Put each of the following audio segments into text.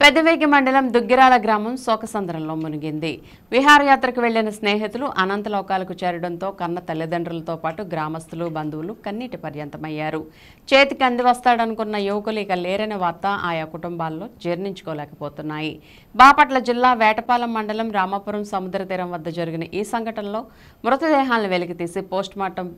పెద్దవేగి మండలం దుగ్గిరాల గ్రామం శోకసంద్రంలో మునిగింది. విహారయాత్రకు వెళ్లిన స్నేహితులు అనంతలోకాలకు చేరడంతో కన్న తల్లిదండ్రులతో పాటు గ్రామస్తులు బంధువులు కన్నీటి పర్యంతమయ్యారు. చేతికి అంది వస్తాడనుకున్న యువకులు ఇక లేరనే వార్త ఆయా కుటుంబాల్లో జీర్ణించుకోలేకపోతున్నాయి. బాపట్ల జిల్లా వేటపాలెం మండలం రామాపురం సముద్ర తీరం వద్ద జరిగిన ఈ సంఘటనలో మృతదేహాలను వెలికితీసి పోస్టుమార్టం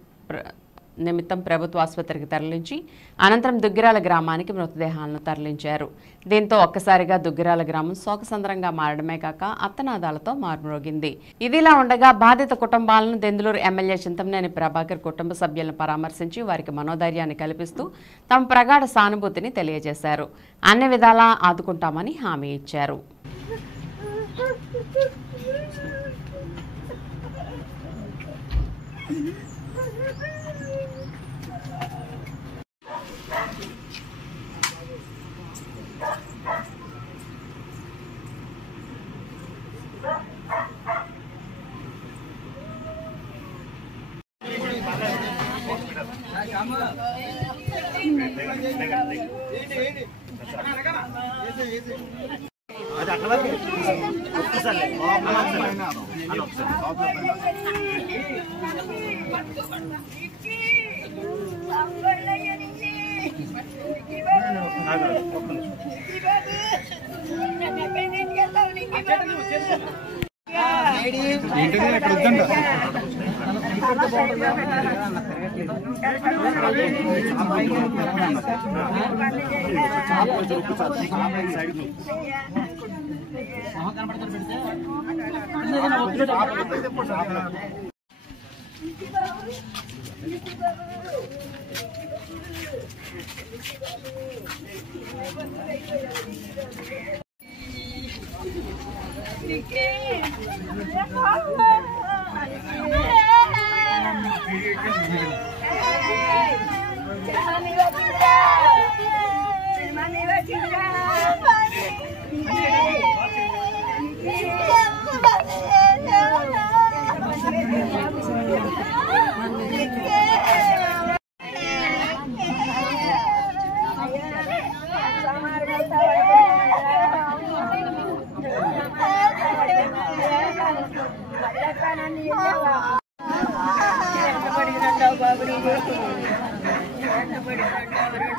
నిమిత్తం ప్రభుత్వ ఆసుపత్రికి తరలించి అనంతరం దుగ్గిరాల గ్రామానికి మృతదేహాలను తరలించారు. దీంతో ఒక్కసారిగా దుగ్గిరాల గ్రామం శోకసంద్రంగా మారడమే కాక అత్తనాదాలతో మారుమ్రోగింది. ఇదిలా ఉండగా బాధిత కుటుంబాలను దెందులూరు ఎమ్మెల్యే చింతమనేని ప్రభాకర్ కుటుంబ సభ్యులను పరామర్శించి వారికి మనోధైర్యాన్ని కల్పిస్తూ తమ ప్రగాఢ సానుభూతిని తెలియజేశారు. అన్ని విధాలా ఆదుకుంటామని హామీ ఇచ్చారు.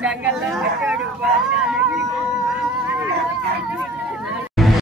జంగల్లో